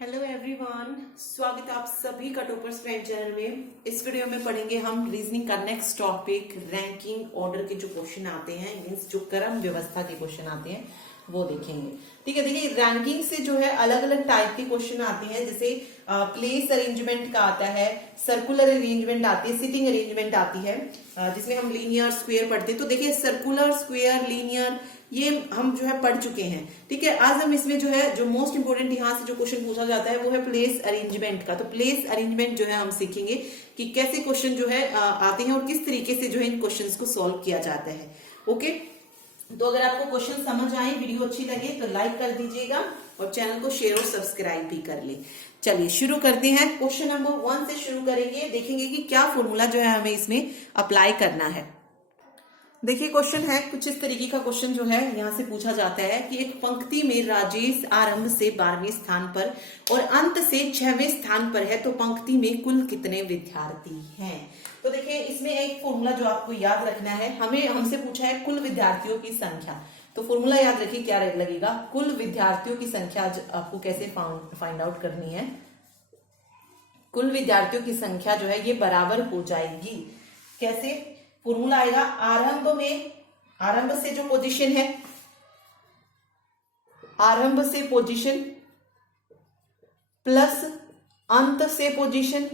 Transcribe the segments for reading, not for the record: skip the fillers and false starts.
Hello everyone, स्वागत है आप सभी का टॉपर्स प्राइम चैनल में। इस वीडियो में पढ़ेंगे हम रीजनिंग का नेक्स्ट टॉपिक, रैंकिंग ऑर्डर के जो क्वेश्चन आते हैं, मीन्स जो क्रम व्यवस्था के क्वेश्चन आते हैं वो देखेंगे। ठीक है, देखिए रैंकिंग से जो है अलग अलग टाइप के क्वेश्चन आते हैं। जैसे प्लेस अरेंजमेंट का आता है, सर्कुलर अरेंजमेंट आती है, सिटिंग अरेंजमेंट आती है, जिसमें हम लीनियर स्क्वायर पढ़ते हैं। तो देखिए सर्कुलर, स्क्वायर, लीनियर ये हम जो है पढ़ चुके हैं। ठीक है, आज हम इसमें जो है जो मोस्ट इंपोर्टेंट यहाँ से जो क्वेश्चन पूछा जाता है वो है प्लेस अरेंजमेंट का। तो प्लेस अरेंजमेंट जो है हम सीखेंगे कि कैसे क्वेश्चन जो है आते हैं और किस तरीके से जो है इन क्वेश्चंस को सॉल्व किया जाता है। ओके, तो अगर आपको क्वेश्चन समझ आए, वीडियो अच्छी लगे तो लाइक कर दीजिएगा और चैनल को शेयर और सब्सक्राइब भी कर ले। चलिए शुरू करते हैं। क्वेश्चन नंबर 1 से शुरू करेंगे, देखेंगे कि क्या फॉर्मूला जो है हमें इसमें अप्लाई करना है। देखिए क्वेश्चन है कुछ इस तरीके का। क्वेश्चन जो है यहाँ से पूछा जाता है कि एक पंक्ति में राजेश आरंभ से 12वें स्थान पर और अंत से 6वें स्थान पर है, तो पंक्ति में कुल कितने विद्यार्थी हैं। तो देखिए इसमें एक फॉर्मूला जो आपको याद रखना है, हमसे पूछा है कुल विद्यार्थियों की संख्या। तो फॉर्मूला याद रखिए क्या लगेगा, कुल विद्यार्थियों की संख्या आपको कैसे फाइंड आउट करनी है। कुल विद्यार्थियों की संख्या जो है ये बराबर हो जाएगी। कैसे फॉर्मूला आएगा, आरंभ से जो पोजीशन है, आरंभ से पोजीशन प्लस अंत से पोजीशन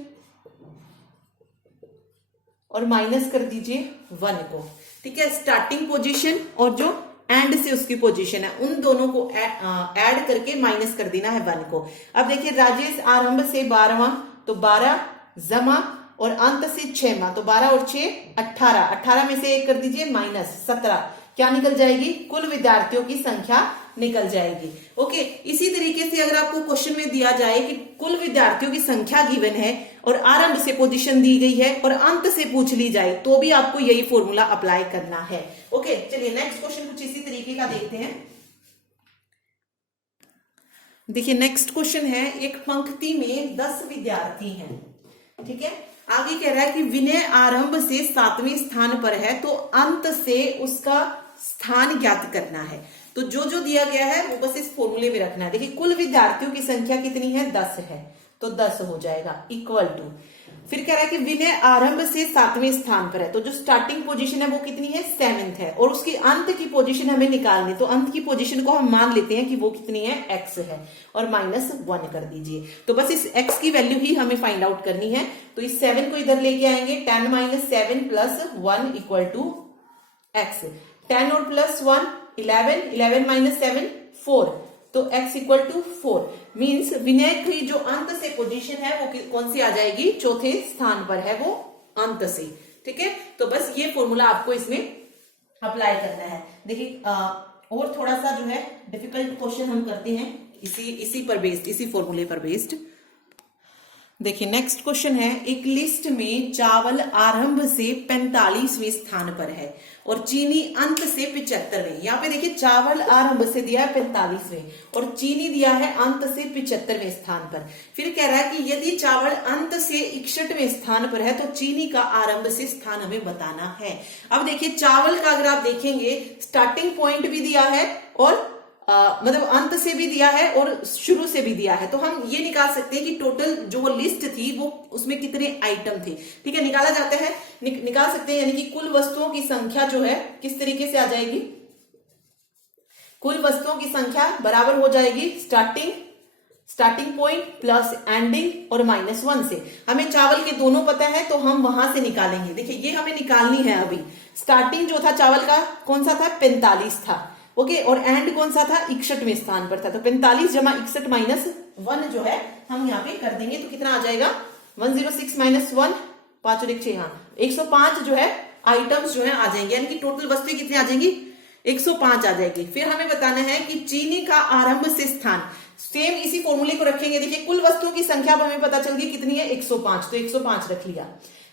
और माइनस कर दीजिए 1 को। ठीक है, स्टार्टिंग पोजीशन और जो एंड से उसकी पोजीशन है उन दोनों को ऐड करके माइनस कर देना है 1 को। अब देखिए राजेश आरंभ से 12वां, तो 12 जमा और अंत से 6वां, तो 12 और 6 18, 18 में से 1 कर दीजिए माइनस 17, क्या निकल जाएगी, कुल विद्यार्थियों की संख्या निकल जाएगी। ओके, इसी तरीके से अगर आपको क्वेश्चन में दिया जाए कि कुल विद्यार्थियों की संख्या गिवन है और आरंभ से पोजीशन दी गई है और अंत से पूछ ली जाए, तो भी आपको यही फॉर्मूला अप्लाई करना है। ओके, चलिए नेक्स्ट क्वेश्चन कुछ इसी तरीके का देखते हैं। देखिए नेक्स्ट क्वेश्चन है, एक पंक्ति में 10 विद्यार्थी हैं। ठीक है, आगे कह रहा है कि विनय आरंभ से 7वें स्थान पर है, तो अंत से उसका स्थान ज्ञात करना है। तो जो जो दिया गया है वो बस इस फॉर्मूले में रखना है। देखिए कुल विद्यार्थियों की संख्या कितनी है, 10 है, तो 10 हो जाएगा इक्वल टू, फिर कह रहा है कि विनय आरंभ से 7वें स्थान पर है, तो जो स्टार्टिंग पोजीशन है वो कितनी है, 7th है, और उसकी अंत की पोजीशन हमें निकालनी। तो अंत की पोजीशन को हम मान लेते हैं कि वो कितनी है, x है, और -1 कर दीजिए। तो बस इस x की वैल्यू ही हमें फाइंड आउट करनी है। तो इस 7 को इधर लेके आएंगे, 10 - 7 + 1 = x, 10 और +1 11, 11 - 7 4, तो x = 4। मीन्स विनय की जो अंत से पोजीशन है वो कौन सी आ जाएगी, चौथे स्थान पर है वो अंत से। ठीक है, तो बस ये फॉर्मूला आपको इसमें अप्लाई करना है। देखिए और थोड़ा सा जो है डिफिकल्ट क्वेश्चन हम करते हैं इसी फॉर्मूले पर बेस्ड। देखिए नेक्स्ट क्वेश्चन है, एक लिस्ट में चावल आरंभ से 45वें स्थान पर है और चीनी अंत से 75वें। यहाँ पे देखिए चावल आरंभ से दिया है 45वें और चीनी दिया है अंत से 75वें स्थान पर। फिर कह रहा है कि यदि चावल अंत से 61वें स्थान पर है तो चीनी का आरंभ से स्थान हमें बताना है। अब देखिए चावल का अगर आप देखेंगे स्टार्टिंग पॉइंट भी दिया है और मतलब अंत से भी दिया है और शुरू से भी दिया है, तो हम ये निकाल सकते हैं कि टोटल जो वो लिस्ट थी वो उसमें कितने आइटम थे। ठीक है, निकाला जाता है, निकाल सकते हैं, यानी कि कुल वस्तुओं की संख्या जो है किस तरीके से आ जाएगी, कुल वस्तुओं की संख्या बराबर हो जाएगी स्टार्टिंग पॉइंट प्लस एंडिंग और -1 से। हमें चावल के दोनों पता है तो हम वहां से निकालेंगे। देखिए ये हमें निकालनी है। अभी स्टार्टिंग जो था चावल का कौन सा था, 45 था। ओके, और एंड कौन सा था, 61वें स्थान पर था। तो 45 जमा 61 - 1 जो है हम यहाँ पे कर देंगे, तो कितना आ जाएगा, 106 - 1 5 और 1 6, हाँ 105 जो है आइटम्स जो है आ जाएंगे, यानी कि टोटल वस्तुएं कितनी आ जाएंगी, 105 आ जाएगी। फिर हमें बताना है कि चीनी का आरंभ से स्थान, सेम इसी फॉर्मूले को रखेंगे। देखिए कुल वस्तुओं की संख्या हमें पता चल गई कितनी है, 105, तो 105 रख लिया।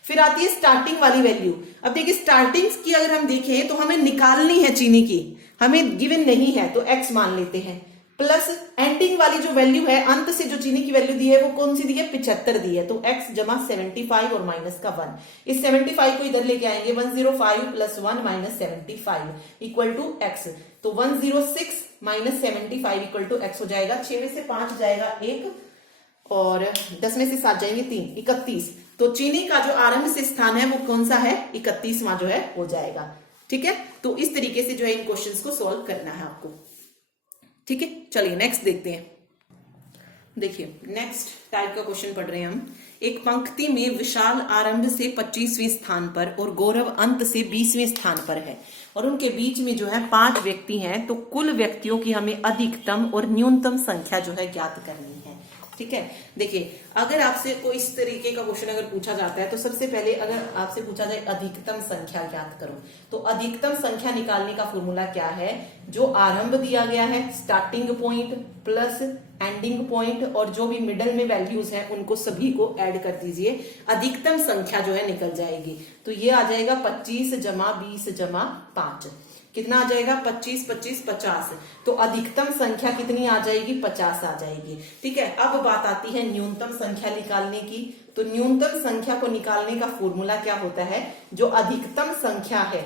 फिर आती है स्टार्टिंग वाली वैल्यू। अब देखिए स्टार्टिंग की अगर हम देखें तो हमें निकालनी है चीनी की, हमें गिवन नहीं है तो x मान लेते हैं, प्लस एंडिंग वाली जो वैल्यू है, अंत से जो चीनी की वैल्यू दी है वो कौन सी दी है, 75 दी है, तो x जमा 75 और माइनस का 1। इस 75 को इधर लेके आएंगे, 105 + 1 - 75 = x, तो 106 - 75 = x हो जाएगा। 6 में से 5 जाएगा 1, और 10 में से 7 जाएंगे 3, 31। तो चीनी का जो आरंभ से स्थान है वो कौन सा है, 31वां जो है हो जाएगा। ठीक है, तो इस तरीके से जो है इन क्वेश्चंस को सॉल्व करना है आपको। ठीक है, चलिए नेक्स्ट देखते हैं। देखिए नेक्स्ट टाइप का क्वेश्चन पढ़ रहे हैं हम। एक पंक्ति में विशाल आरंभ से 25वें स्थान पर और गौरव अंत से 20वें स्थान पर है और उनके बीच में जो है 5 व्यक्ति हैं, तो कुल व्यक्तियों की हमें अधिकतम और न्यूनतम संख्या जो है ज्ञात करनी है। ठीक है, देखिए अगर आपसे कोई इस तरीके का क्वेश्चन अगर पूछा जाता है तो सबसे पहले अगर आपसे पूछा जाए अधिकतम संख्या ज्ञात करो, तो अधिकतम संख्या निकालने का फॉर्मूला क्या है, जो आरंभ दिया गया है starting point plus ending point और जो भी मिडल में वैल्यूज हैं उनको सभी को ऐड कर दीजिए, अधिकतम संख्या जो है निकल जाएगी। तो ये आ जाएगा 25 जमा 20 जमा 5, कितना आ जाएगा 25 25 50। तो अधिकतम संख्या कितनी आ जाएगी, 50 आ जाएगी। ठीक है, अब बात आती है न्यूनतम संख्या निकालने की। तो न्यूनतम संख्या को निकालने का फॉर्मूला क्या होता है, जो अधिकतम संख्या है,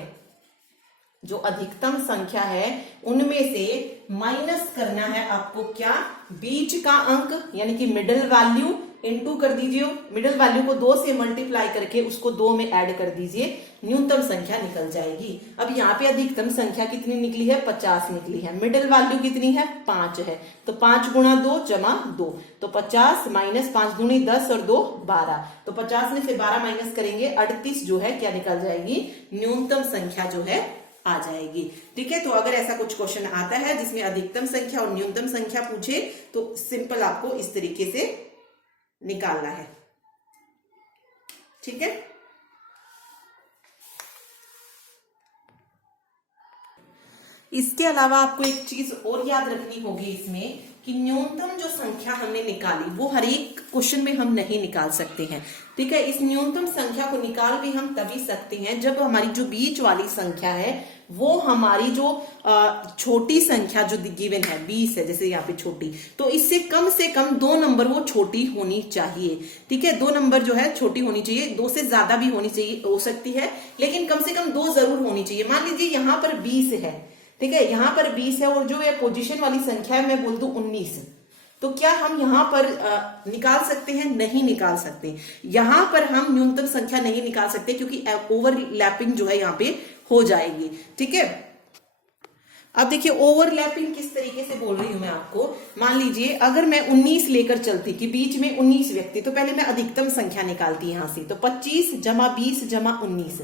जो अधिकतम संख्या है उनमें से माइनस करना है आपको क्या, बीच का अंक यानी कि मिडिल वैल्यू इनटू कर दीजिए, मिडिल वैल्यू को 2 से मल्टीप्लाई करके उसको 2 में ऐड कर दीजिए, न्यूनतम संख्या निकल जाएगी। अब यहाँ पे अधिकतम संख्या कितनी निकली है, 50 निकली है, मिडिल वैल्यू कितनी है 5 है, तो 5 गुणा 2 जमा 2, तो 50 माइनस 5 दूनी 10 और 2 12, तो 50 में से 12 माइनस करेंगे 38 जो है क्या निकल जाएगी, न्यूनतम संख्या जो है आ जाएगी। ठीक है, तो अगर ऐसा कुछ क्वेश्चन आता है जिसमें अधिकतम संख्या और न्यूनतम संख्या पूछे तो सिंपल आपको इस तरीके से निकालना है। ठीक है, इसके अलावा आपको एक चीज और याद रखनी होगी इसमें कि न्यूनतम जो संख्या हमने निकाली वो हर एक क्वेश्चन में हम नहीं निकाल सकते हैं। ठीक है, इस न्यूनतम संख्या को निकाल भी हम तभी सकते हैं जब हमारी जो बीच वाली संख्या है वो हमारी जो छोटी संख्या जो गिवन है 20 है, जैसे यहाँ पे छोटी, तो इससे कम से कम 2 नंबर वो छोटी होनी चाहिए। ठीक है, 2 नंबर जो है छोटी होनी चाहिए, 2 से ज्यादा भी होनी चाहिए, हो सकती है, लेकिन कम से कम 2 जरूर होनी चाहिए। मान लीजिए यहाँ पर 20 है, ठीक है, यहाँ पर 20 है और जो ये पोजीशन वाली संख्या है मैं बोल दूं 19, तो क्या हम यहाँ पर निकाल सकते हैं, नहीं निकाल सकते। यहाँ पर हम न्यूनतम संख्या नहीं निकाल सकते क्योंकि ओवरलैपिंग जो है यहाँ पे हो जाएगी। ठीक है, अब देखिए ओवरलैपिंग किस तरीके से बोल रही हूं मैं आपको। मान लीजिए अगर मैं 19 लेकर चलती कि बीच में 19 व्यक्ति, तो पहले मैं अधिकतम संख्या निकालती यहां से, तो 25 जमा 20 जमा 19,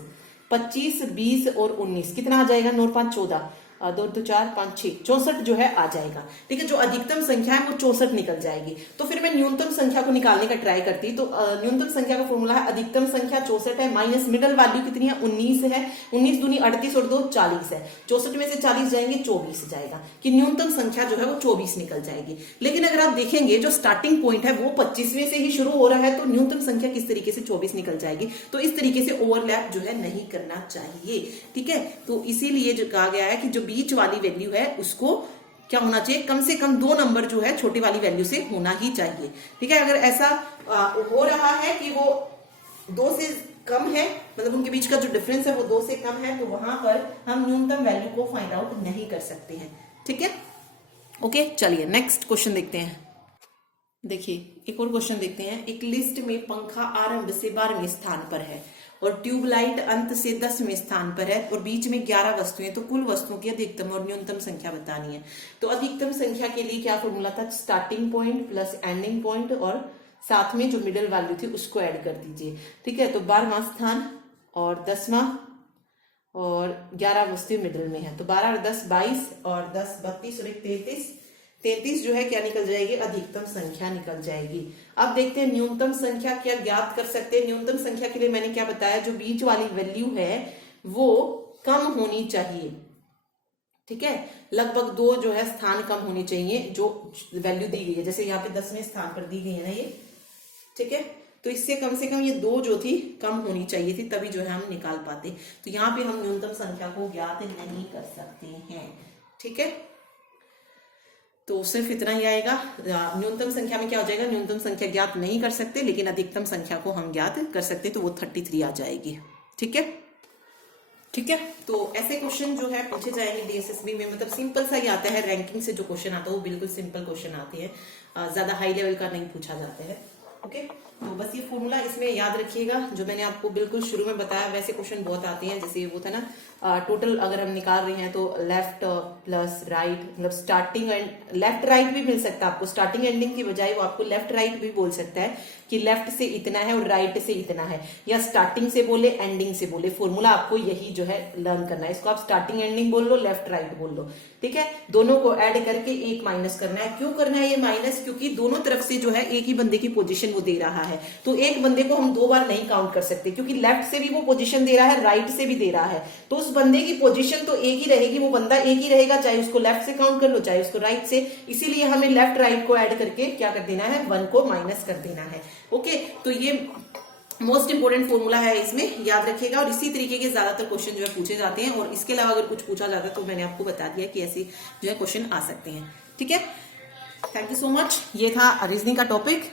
25 20 और 19 कितना आ जाएगा, 9 5 14, 2 2 4 5 6 64 जो है आ जाएगा। ठीक है, जो अधिकतम संख्या है वो 64 निकल जाएगी। तो फिर मैं न्यूनतम संख्या को निकालने का ट्राई करती, तो न्यूनतम संख्या का फॉर्मूला है अधिकतम संख्या 64 है माइनस मिडल वैल्यू कितनी है 19 है, 19 दूनी 38 और 2 40 है, 64 में से 40 जाएंगे 24 जाएगा, कि न्यूनतम संख्या जो है वो 24 निकल जाएगी। लेकिन अगर आप देखेंगे जो स्टार्टिंग पॉइंट है वो 25वें से ही शुरू हो रहा है, तो न्यूनतम संख्या किस तरीके से 24 निकल जाएगी। तो इस तरीके से ओवरलैप जो है नहीं करना चाहिए। ठीक है, तो इसीलिए जो कहा गया है कि जो बीच वाली वैल्यू है उसको क्या होना चाहिए, कम से कम 2 नंबर जो है छोटी वाली वैल्यू से होना ही चाहिए। ठीक है, अगर ऐसा हो रहा है कि वो 2 से कम है, मतलब उनके बीच का जो डिफरेंस है वो 2 से कम है, तो वहां पर हम न्यूनतम वैल्यू को फाइंड आउट नहीं कर सकते हैं। ठीक है, ओके, चलिए नेक्स्ट क्वेश्चन देखते हैं। देखिए एक और क्वेश्चन देखते हैं। एक लिस्ट में पंखा आरंभ से 12वें स्थान पर है और ट्यूबलाइट अंत से 10वें स्थान पर है और बीच में 11 वस्तुएं, तो कुल वस्तुओं की अधिकतम और न्यूनतम संख्या बतानी है। तो अधिकतम संख्या के लिए क्या फॉर्मूला था, starting point plus ending point और साथ में जो मिडिल वैल्यू थी उसको ऐड कर दीजिए। ठीक है, तो 12वां स्थान और 10वां और 11 वस्तुएं मिडिल में है, तो 12 और 10 22 और 10 32 और 1 33 जो है क्या निकल जाएगी, अधिकतम संख्या निकल जाएगी। अब देखते हैं न्यूनतम संख्या क्या ज्ञात कर सकते हैं। न्यूनतम संख्या के लिए मैंने क्या बताया, जो बीच वाली वैल्यू है वो कम होनी चाहिए। ठीक है, लगभग 2 जो है स्थान कम होनी चाहिए जो वैल्यू दी गई है, जैसे यहाँ पे 10वें स्थान पर दी गई है ना ये। ठीक है, तो इससे कम से कम ये 2 जो थी कम होनी चाहिए थी, तभी जो है हम निकाल पाते। तो यहाँ पे हम न्यूनतम संख्या को ज्ञात नहीं कर सकते हैं। ठीक है, तो सिर्फ इतना ही आएगा। न्यूनतम संख्या में क्या हो जाएगा, न्यूनतम संख्या ज्ञात नहीं कर सकते लेकिन अधिकतम संख्या को हम ज्ञात कर सकते, तो वो 33 आ जाएगी। ठीक है, ठीक है, तो ऐसे क्वेश्चन जो है पूछे जाएंगे डीएसएसबी में, मतलब सिंपल सा ही आता है, रैंकिंग से जो क्वेश्चन आता है वो बिल्कुल सिंपल क्वेश्चन आते हैं, ज्यादा हाई लेवल का नहीं पूछा जाता है। ओके, तो बस ये फॉर्मूला इसमें याद रखिएगा, जो मैंने आपको बिल्कुल शुरू में बताया वैसे क्वेश्चन बहुत आते हैं। जैसे वो था ना, टोटल अगर हम निकाल रहे हैं तो लेफ्ट प्लस राइट, मतलब स्टार्टिंग एंड लेफ्ट राइट भी मिल सकता है आपको, स्टार्टिंग एंडिंग की बजाय वो आपको लेफ्ट राइट भी बोल सकता है कि लेफ्ट से इतना है और राइट से इतना है, या स्टार्टिंग से बोले एंडिंग से बोले, फॉर्मूला आपको यही जो है लर्न करना है। इसको आप स्टार्टिंग एंडिंग बोल लो, लेफ्ट राइट बोल लो, ठीक है। दोनों को ऐड करके एक माइनस करना है। क्यों करना है ये माइनस? क्योंकि दोनों तरफ से जो है एक ही बंदे की पोजीशन वो दे रहा है, तो एक बंदे को हम दो बार नहीं काउंट कर सकते, क्योंकि लेफ्ट से भी वो पोजीशन दे रहा है, राइट से भी दे रहा है, तो उस बंदे की पोजीशन तो एक ही रहेगी, वो बंदा एक ही रहेगा, चाहे उसको लेफ्ट से काउंट कर लो चाहे उसको राइट से। इसीलिए हमें लेफ्ट राइट को ऐड करके क्या कर देना है, 1 को माइनस कर देना है। ओके, तो ये मोस्ट इंपोर्टेंट फॉर्मूला है, इसमें याद रखिएगा। और इसी तरीके के ज्यादातर क्वेश्चन जो है पूछे जाते हैं, और इसके अलावा अगर कुछ पूछा जाता है तो मैंने आपको बता दिया कि ऐसे जो है क्वेश्चन आ सकते हैं। ठीक है, थैंक यू सो मच। ये था रीजनिंग का टॉपिक।